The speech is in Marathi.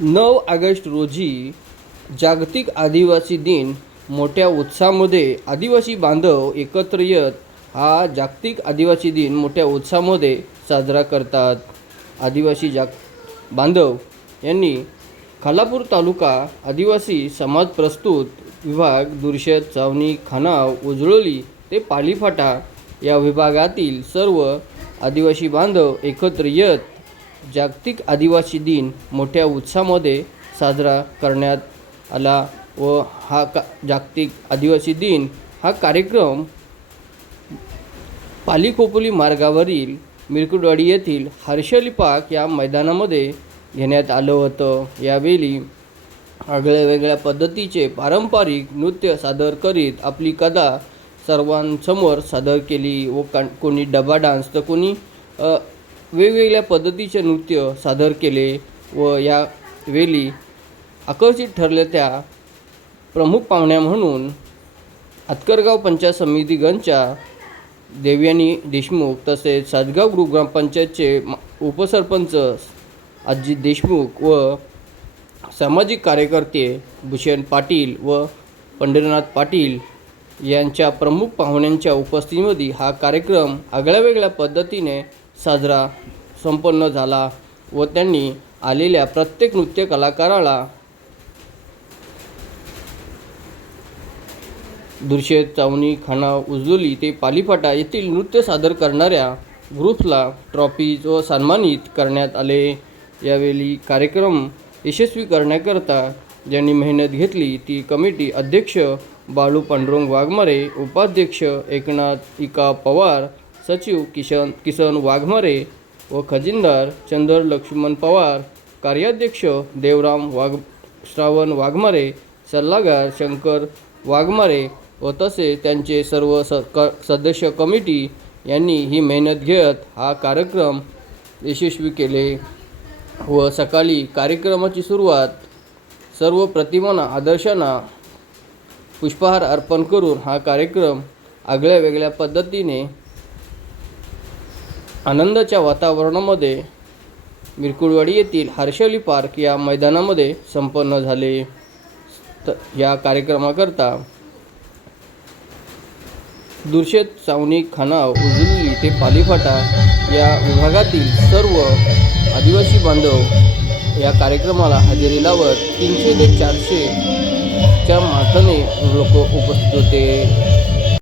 9 ऑगस्ट रोजी जागतिक आदिवासी दिन मोठ्या उत्साहामध्ये आदिवासी बांधव एकत्र येत हा जागतिक आदिवासी दिन मोठ्या उत्साहामध्ये साजरा करतात. आदिवासी बांधव यांनी खालापूर तालुका आदिवासी समाज प्रस्तुत विभाग दुर्शेत, चावणी, खानाव, उजळोली ते पालीफाटा या विभागातील सर्व आदिवासी बांधव एकत्र येत जागतिक आदिवासी दिन मोठ्या उत्साहामध्ये साजरा करण्यात आला व जागतिक आदिवासी दिन हा कार्यक्रम पाली-खोपोली मार्गावरील मिरकुटवाडी येथील हर्षली पार्क या मैदानामध्ये घेण्यात आलं होतं. यावेळी वेगळ्या पद्धतीचे पारंपरिक नृत्य सादर करीत आपली कला सर्वांसमोर सादर केली व कोणी डबा डान्स तर कोणी वेगवेगळ्या पद्धतीचे नृत्य सादर केले व यावेळी आकर्षित ठरले. त्या प्रमुख पाहुण्या म्हणून आतकरगाव पंचायत समिती गणच्या देवयानी देशमुख तसेच सातगाव ग्रामपंचायतचे उपसरपंच अजित देशमुख व सामाजिक कार्यकर्ते भूषण पाटील व पंढरीनाथ पाटील यांच्या प्रमुख पाहुण्यांच्या उपस्थितीमध्ये हा कार्यक्रम आगळ्यावेगळ्या पद्धतीने साजरा संपन्न झाला व त्यांनी आलेल्या प्रत्येक नृत्य कलाकाराला दुर्शेत, चावणी, खानाव, उजलोली ते पालीफाटा येथील नृत्य सादर करणाऱ्या ग्रुप्सला ट्रॉफीज व सन्मानित करण्यात आले. यावेळी कार्यक्रम यशस्वी करण्याकरता ज्यांनी मेहनत घेतली ती कमिटी अध्यक्ष बाळू पांडुरंग वाघमारे, उपाध्यक्ष एकनाथ इका पवार, सचिव किसन वाघमारे व खजिनदार चंदर लक्ष्मण पवार, कार्याध्यक्ष देवराम श्रावण वाघमारे, सल्लागार शंकर वाघमारे व तसे त्यांचे सर्व सदस्य कमिटी यांनी ही मेहनत घेत हा कार्यक्रम यशस्वी केले व सकाळी कार्यक्रमाची सुरुवात सर्व प्रतिमांना आदर्शांना पुष्पहार अर्पण करून हा कार्यक्रम आगळ्या वेगळ्या पद्धतीने आनंदाच्या वातावरणामध्ये मिरकुटवाडी येथील हर्षली पार्क या मैदानामध्ये संपन्न झाले. या कार्यक्रमाकरता दुर्शेत, चावणी, खानाव, उजलोली ते पालीफाटा या विभागातील सर्व आदिवासी बांधव या कार्यक्रमाला हजेरी लावत 300 ते 400 च्या माथाने लोक उपस्थित होते.